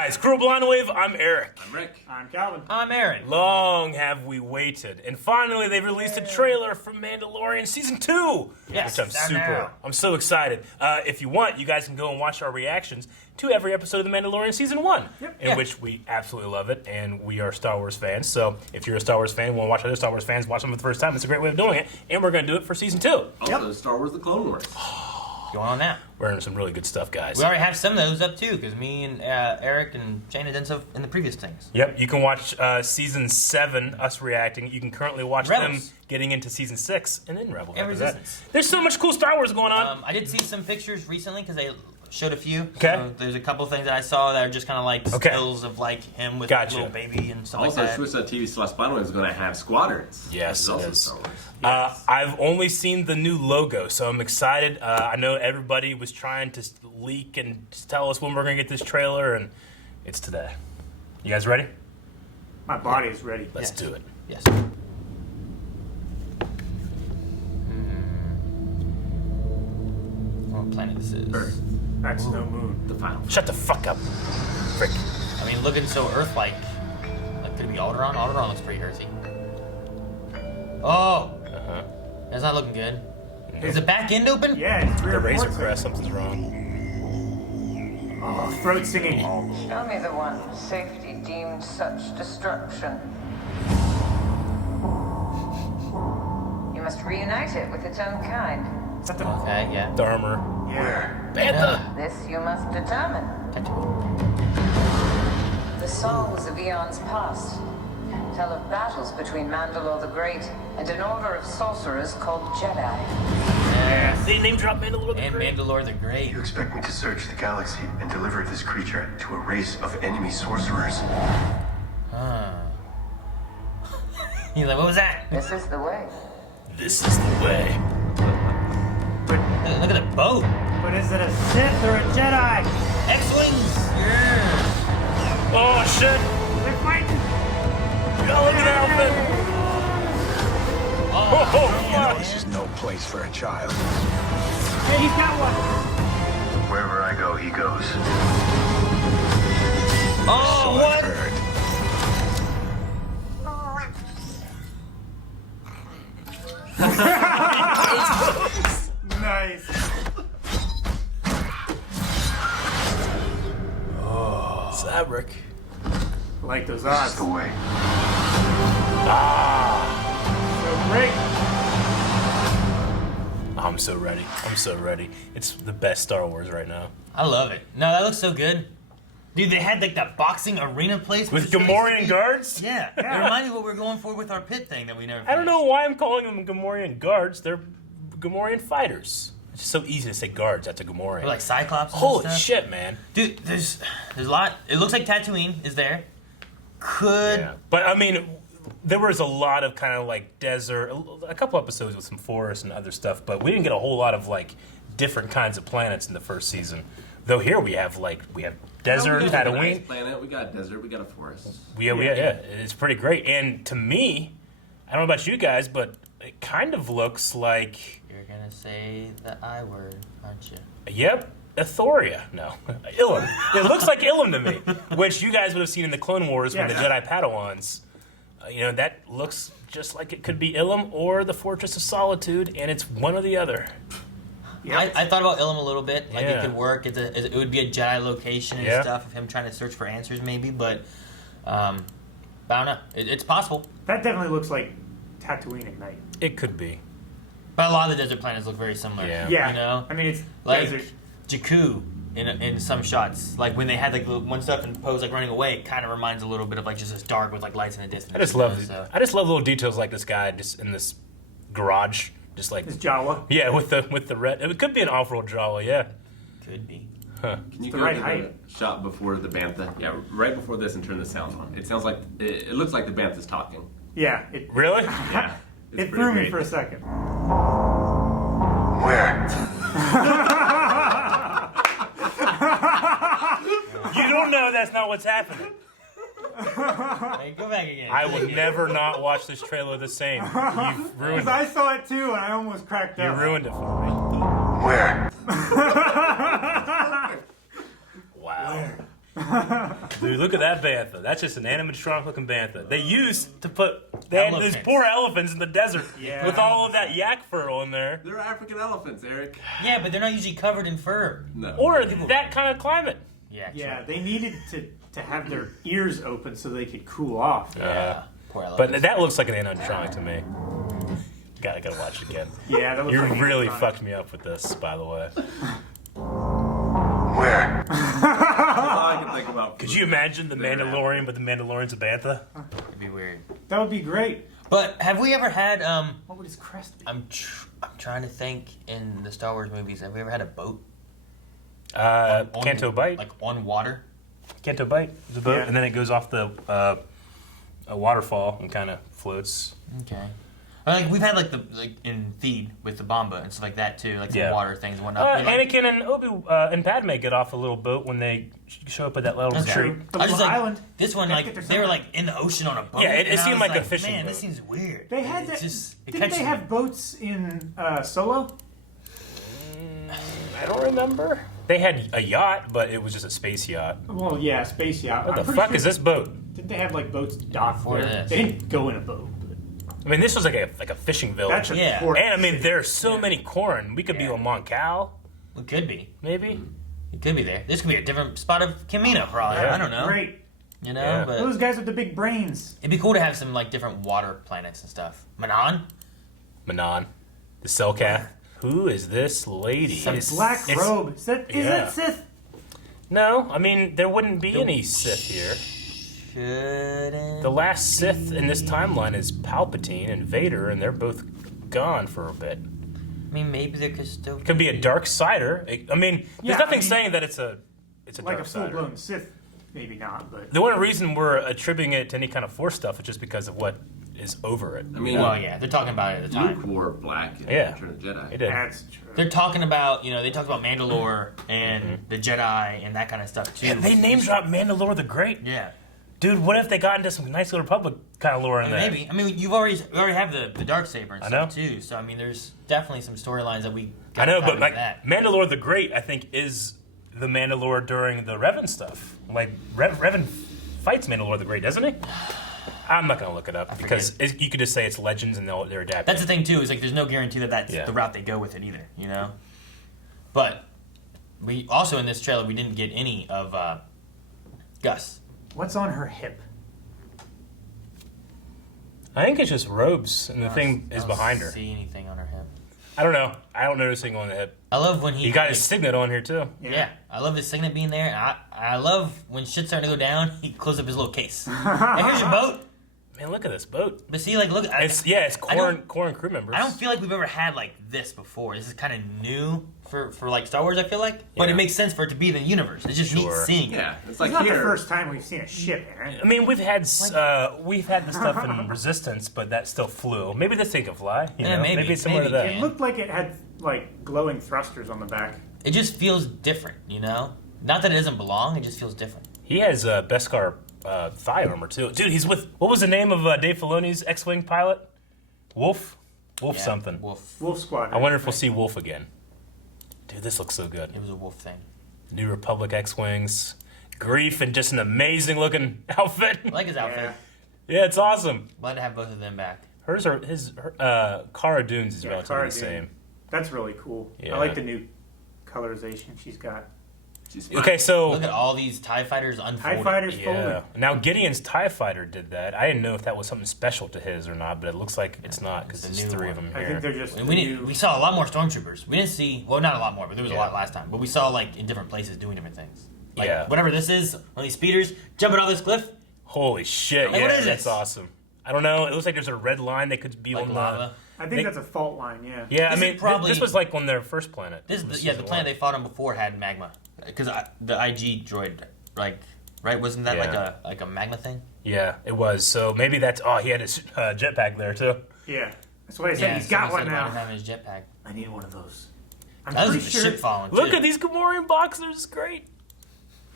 guys? Crew Blind Wave, I'm Eric. I'm Rick. I'm Calvin. I'm Aaron. Long have we waited, and finally they've released a trailer for Mandalorian Season 2! Yes, which I'm so excited. If you want, you guys can go and watch our reactions to every episode of The Mandalorian Season 1, in which we absolutely love it, and we are Star Wars fans, so if you're a Star Wars fan and want to watch other Star Wars fans, watch them for the first time. It's a great way of doing it, and we're going to do it for Season 2. Also, Star Wars The Clone Wars. Going on now. We're in some really good stuff, guys. We already have some of those up too, because me and Eric and Shane had done stuff in the previous things. Yep, you can watch Season 7, us reacting. You can currently watch them getting into Season 6, and then Rebels. And Resistance. There's so much cool Star Wars going on. I did see some pictures recently, because they showed a few. Okay. So there's a couple things that I saw that are just kind of like stills of like him with a little baby and stuff like that. Also, Twitch.tv/Blind is going to have Squadrons. Yes, it is. Star Wars. I've only seen the new logo, so I'm excited. I know everybody was trying to leak and tell us when we're going to get this trailer, and it's today. You guys ready? My body is ready. Let's do it. Yes. What planet this is? Earth. That's no moon. The final. Shut the fuck up, Frick. I mean, looking so Earth-like. Like, could it be Alderaan? Alderaan looks pretty earthy. Oh! That's not looking good. Is the back end open? Yeah, it's The rear Razor ports. Crest, something's wrong. Oh, throat singing. Show me the one safety deemed such destruction. You must reunite it with its own kind. Is that the... Okay, yeah. The armor. Yeah. Bantha! This you must determine. Tatooine. The songs of eons past tell of battles between Mandalore the Great and an order of sorcerers called Jedi. Yes. They name drop Mandalore the And Great. Mandalore the Great. You expect me to search the galaxy and deliver this creature to a race of enemy sorcerers? He's like, what was that? This is the way. This is the way. Look at the boat. But is it a Sith or a Jedi? X-Wings. Yeah. Oh, shit! They're fighting. Y'all look at that outfit! Oh, You know fuck! this is no place for a child. Hey, he's got one. Wherever I go, he goes. Oh, So what? I've heard. Nice. Fabric. I like those This is odds. the way. So great. I'm so ready. I'm so ready. It's the best Star Wars right now. I love it. No, that looks so good. Dude, they had like that boxing arena place. With which was Gamorrean really sweet. guards? Yeah. It reminded me what we were going for with our pit thing that we never I don't know finished. why I'm calling them Gamorrean guards. They're Gamorrean fighters. It's so easy to say guards. That's a Gamorrean. Or like Cyclops and Holy stuff. shit, man. Dude, there's a lot. It looks like Tatooine is there. Could... Yeah. But, I mean, there was a lot of kind of like desert, a couple episodes with some forest and other stuff, but we didn't get a whole lot of like different kinds of planets in the first season. Though here we have desert, We got a Tatooine. nice planet. We got a desert. We got a forest. Yeah, it's pretty great. And to me, I don't know about you guys, but it kind of looks like, You're gonna say the I word, aren't you? yep, Ethoria. No, Ilum. It looks like Ilum to me, which you guys would have seen in the Clone Wars when the Jedi Padawans. That looks just like it could be Ilum or the Fortress of Solitude, and it's one or the other. Yep. I thought about Ilum a little bit. Like Yeah. it could work. It would be a Jedi location and Yeah. stuff of him trying to search for answers, maybe. But I don't know. It's possible. That definitely looks like Tatooine at night. It could be. But a lot of the desert planets look very similar. Yeah. Yeah. You know, I mean, it's like desert. Jakku in some shots. Like when they had like the one stuff and Poe's like running away, it kind of reminds a little bit of like just this dark with like lights in the distance. I just you know, love so. I just love little details like this guy just in this garage, just like It's Jawa. yeah, with the red. It could be an off-road Jawa, yeah. Could be. Can you the go right to height. the shot before the Bantha? Yeah, right before this and turn the sound on. It sounds like it looks like the Bantha's talking. Yeah. It Really? Yeah, it's it pretty threw me great. for a second. Where? You don't know that's not what's happening. Hey, go back again. I will never not watch this trailer the same. You've ruined Because I it. saw it too, and I almost cracked You up. ruined it for me. Where? Wow. Dude, look at that bantha. That's just an animatronic looking bantha. They used to they had these Elephants. poor elephants in the desert Yeah. with all of that yak fur on there. They're African elephants, Eric. Yeah, but they're not usually covered in fur. No. Or that kind of climate. Yeah. Yeah, they needed to have their ears open so they could cool off. Yeah. Poor elephants. But that looks like an animatronic to me. Gotta watch it again. Yeah, that was You like really animatronic. fucked me up with this, by the way. Where? That's all I can think about. Could you imagine the Mandalorian, but the Mandalorian's a bantha? It'd be weird. That would be great. But have we ever had What would his crest be? I'm trying to think in the Star Wars movies, have we ever had a boat? On- Canto Bite. Like on water? Canto Bite is a boat, Yeah. and then it goes off the a waterfall and kind of floats. Okay. Like we've had like in Feed with the Bomba and stuff like that too, like some Yeah. water things and whatnot. But, like, Anakin and and Padme get off a little boat when they show up at that little Okay. tree. The I was little like, island. this one, Gotta like get there they were somehow. like in the ocean on a boat. Yeah, it and I seemed was like a fishing Man, boat. this seems weird. They had It that. just it Didn't they catches have me. boats in Solo? I don't remember. They had a yacht, but it was just a space yacht. Well, yeah, space yacht. What the fuck is this boat? Didn't they have like boats docked Before there? this. They didn't go in a boat. I mean, this was like a fishing village. That's a Yeah. port. And I mean, there's so many corn. We could be Yeah. on Mont Cal, It could be. maybe. It could be there. This could be a different spot of Kamino, probably. Yeah. I don't know. Great. You know, Yeah. but Those guys with the big brains. it'd be cool to have some like different water planets and stuff. Manon? Manon, the Selkath. Who is this lady? Some It's- Black it's- robe. Is that yeah. Sith? No, I mean there wouldn't be any Sith here. Shouldn't. The last Sith in this timeline is Palpatine and Vader, and they're both gone for a bit. I mean, maybe there could still. Could be a dark sider. I mean, Yeah, there's nothing I mean, saying that it's a Like a dark sider. full-blown Sith. Maybe not, but The only reason we're attributing it to any kind of Force stuff is just because of what is over it. I mean, Well, yeah, they're talking about it at the Luke time. wore black in Yeah. Return of the Jedi. It did. that's true. They're talking about, they talked about Mandalore and the Jedi and that kind of stuff too. Yeah, they name dropped Mandalore the Great. Yeah. Dude, what if they got into some nice little Republic kind of lore in there? Maybe. I mean, we already have the dark saber and I stuff know. too. So I mean, there's definitely some storylines that we. I know, got but out like of that. Mandalore the Great, I think is the Mandalore during the Revan stuff. Like Revan fights Mandalore the Great, doesn't he? I'm not gonna look it up because you could just say it's legends and they're adapting. That's the thing too. Is like there's no guarantee that that's Yeah. the route they go with it either. You know. But we also in this trailer we didn't get any of Gus. What's on her hip? I think it's just robes and the thing is behind her. See anything on her hip? I don't know. I don't notice anything on the hip. I love when He got his signet on here too. Yeah, I love his signet being there. And I love when shit's starting to go down. He closes up his little case. And here's your boat. Man, look at this boat. But see, like, look. It's corn crew members. I don't feel like we've ever had like this before. This is kind of new for like Star Wars. I feel like, but Yeah. it makes sense for it to be in the universe. It's just neat Sure. seeing it. Yeah, it's It's like not here. the first time we've seen a ship, Aaron. I mean, we've had the stuff in Resistance, but that still flew. Maybe this thing can fly. You Yeah, know? maybe, it's similar to maybe, that. It looked like it had like glowing thrusters on the back. It just feels different, you know. Not that it doesn't belong. It just feels different. He has Beskar thigh armor too. Dude, he's with what was the name of Dave Filoni's X-wing pilot? Wolf Yeah, something. Wolf. Wolf Squad. I wonder if we'll see Wolf again. Dude, this looks so good. It was a wolf thing. New Republic X-wings, Grief, and just an amazing looking outfit. I like his outfit. Yeah. Yeah, it's awesome. Glad to have both of them back. Her Cara Dune's is Yeah, relatively Cara the Dune. same. That's really cool. Yeah. I like the new colorization she's got. She's fine. Okay, so Look at all these TIE fighters unfolding. TIE fighters yeah. folded. Now Gideon's TIE Fighter did that. I didn't know if that was something special to his or not, but it looks like it's not because It's a there's new three of one. them I here. think they're just And the we new. saw a lot more stormtroopers. We didn't see, well, not a lot more, but there was a Yeah. lot last time. But we saw like in different places doing different things. Like Yeah. whatever this is, one of these speeders jumping off this cliff, Holy shit! Hey, Yeah, what is that's this? awesome. I don't know. It looks like there's a red line that could be like on lava. I think that's a fault line. Yeah. Yeah, I This is mean, probably- this was like on their first planet. This in is the season planet one. they fought on before had magma, because the IG droid, like, right? Wasn't that Yeah. like a magma thing? Yeah, it was. So maybe that's. Oh, he had his jetpack there too. Yeah. That's what I said. Yeah, He's got someone one said about him now. having his jetpack. I need one of those. I'm That was pretty a sure. ship falling. Look too. at these Gamorrean boxers. It's great.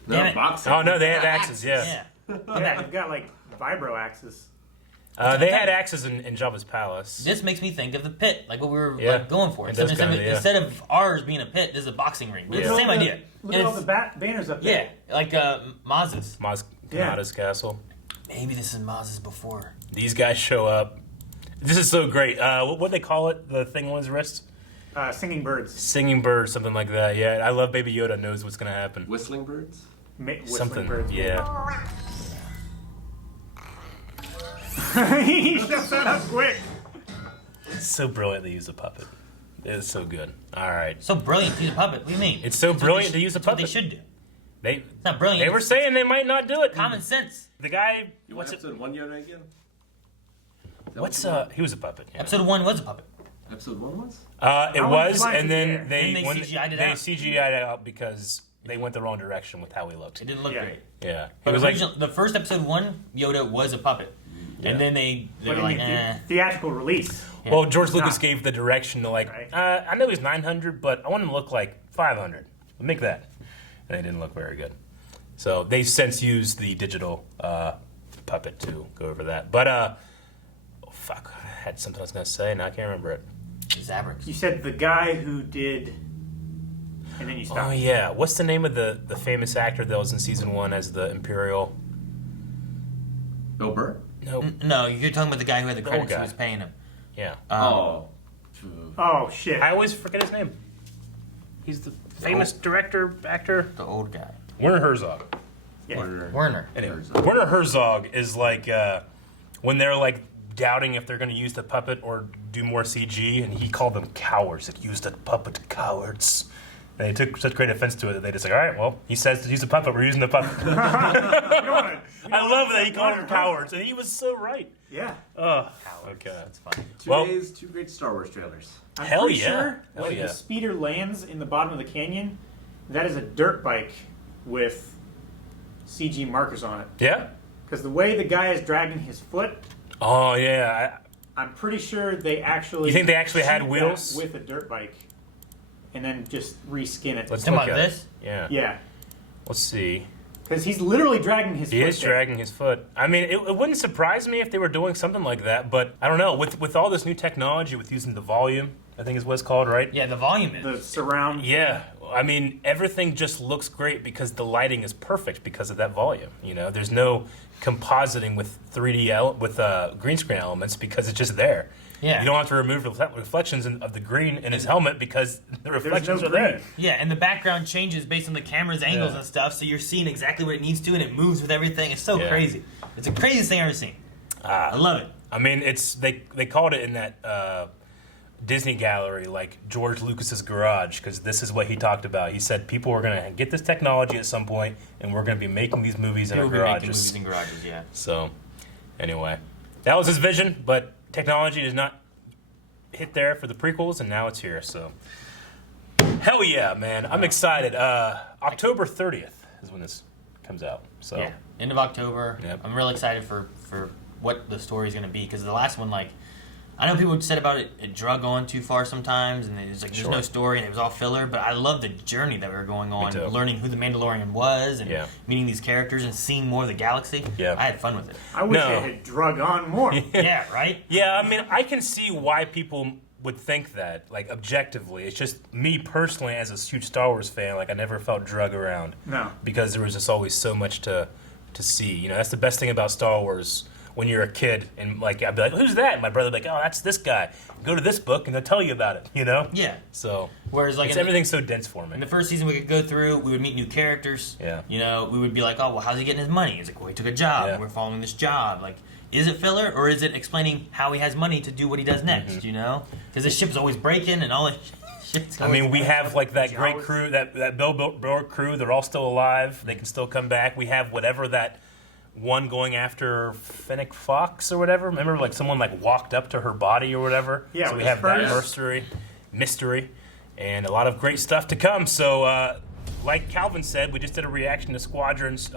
No, Damn it. boxing. Oh no, they have axes. Yeah. Yeah. Yeah, they've got like vibro axes. They had axes in Jabba's palace. This makes me think of the pit, like what we were Yeah. like, going for. It does Instead of ours being a pit, this is a boxing ring. But it's the same idea. Look And at all it's- the banners up Yeah, there. like Maz's. Maz Yeah. Kanata's castle. Maybe this is Maz's before. These guys show up. This is so great. What they call it? The thing on his wrist? Singing birds. Singing bird, something like that. Yeah, I love Baby Yoda knows what's going to happen. Whistling birds? Whistling Something, birds. yeah. He shuts that up quick. It's so brilliant to use a puppet. It's so good. All right. So brilliant to use a puppet. What do you mean? It's so brilliant to use a That's what puppet. they should do. They It's not brilliant. they were it's saying they might not do it. common sense. The guy, You what's want it? episode 1 Yoda again? Is that What's what you want? he was a puppet. Yeah. Episode 1 was a puppet. Episode 1 was? It I was, wouldn't like and it then there. they Then they when CGI'd it they out. CGI'd it out because they went the wrong direction with how he looked. It didn't look Yeah. great. Yeah, it But was like the first episode 1, Yoda was a puppet. And then they But were in like, the eh. theatrical release. well, George Lucas Nah. gave the direction to like Right. I know he's 900, but I want him to look like 500. Make that, and they didn't look very good. So they've since used the digital puppet to go over that. But oh, fuck, I had something I was gonna say, now I can't remember it. Zabrix. You said the guy who did, and then you stopped. Oh yeah, what's the name of the famous actor that was in season 1 as the Imperial? Bill Burr? No, No, you're talking about the guy who had the old credits who guy. was paying him. yeah. Oh. Oh shit! I always forget his name. He's the famous director, actor. The old guy. Werner Herzog. Yeah. Werner. Anyway, Werner Herzog is like when they're like doubting if they're going to use the puppet or do more CG, and he called them cowards that used the puppet, cowards. And they took such great offense to it that they just like, all right, well, he says to use the puppet, we're using the puppet. I love that he called them cowards, and he was so right. Yeah. Oh, okay. That's fine. Two great Star Wars trailers. I'm Hell pretty yeah. Sure Hell when yeah. the speeder lands in the bottom of the canyon, that is a dirt bike with CG markers on it. Yeah. Because the way the guy is dragging his foot, Oh yeah. I'm pretty sure they actually. You think they actually had shoot wheels? that with a dirt bike, and then just reskin it. Let's Talking look about at this? it. Yeah. Yeah, Let's see. because he's literally dragging his. He foot is there. dragging his foot. I mean, it wouldn't surprise me if they were doing something like that, but I don't know. With all this new technology, with using the volume, I think is what it's called, right? Yeah, the volume is. The surround. Yeah. I mean, everything just looks great because the lighting is perfect because of that volume. You know, there's no compositing with 3D with green screen elements because it's just there. Yeah. You don't have to remove reflections of the green in his helmet because the reflections no are there. green. Yeah, and the background changes based on the camera's angles Yeah. and stuff, so you're seeing exactly what it needs to, and it moves with everything. It's so Yeah. crazy. It's the craziest thing I've ever seen. I love it. I mean, it's they called it in that Disney gallery like George Lucas's garage because this is what he talked about. He said people are gonna get this technology at some point, and we're gonna be making these movies in They our will be making garages. movies in garages, yeah. So, anyway, that was his vision, but technology did not hit there for the prequels, and now it's here. So, hell yeah, man! I'm excited. October 30th is when this comes out. So, Yeah, end of October. Yep. I'm really excited for what the story's going to be, because the last one, like, I know people said about it drug on too far sometimes, and it's like there's Sure. no story and it was all filler. But I love the journey that we were going on, too. learning who the Mandalorian was, and Yeah. meeting these characters and seeing more of the galaxy. Yeah. I had fun with it. I wish No. it had drug on more. Yeah, right. yeah, I mean, I can see why people would think that, like, objectively. It's just me personally, as a huge Star Wars fan, like, I never felt drug around. No. Because there was just always so much to see. You know, that's the best thing about Star Wars when you're a kid. And, like, I'd be like, who's that? And my brother would be like, oh, that's this guy. Go to this book and they'll tell you about it, you know? Yeah. So, Whereas, like, it's, in the- everything's so dense for me. In the first season, we could go through, we would meet new characters. Yeah. You know, we would be like, oh, well, how's he getting his money? He's like, well, he took a job. Yeah. We're following this job. Like, is it filler, or is it explaining how he has money to do what he does next, you know? Because this ship's always breaking and all that shit's I mean, we always- have, like, that great Jawas. crew, that Bill Burr crew. They're all still alive. They can still come back. We have whatever that one going after Fennec Fox or whatever. Remember, like, someone, like, walked up to her body or whatever? Yeah, so we with have that spurs. mystery, and a lot of great stuff to come. So, like Calvin said, we just did a reaction to Squadron's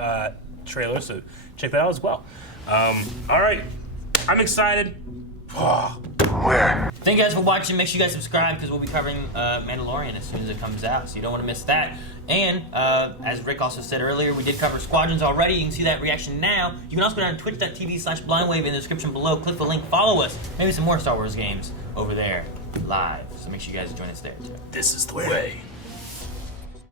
trailer, so check that out as well. All right, I'm excited. Where? Thank you guys for watching. Make sure you guys subscribe because we'll be covering Mandalorian as soon as it comes out, so you don't want to miss that. And as Rick also said earlier, we did cover Squadrons already. You can see that reaction now. You can also go down to twitch.tv/blindwave in the description below. Click the link, follow us. Maybe some more Star Wars games over there live. So make sure you guys join us there too. This is the way.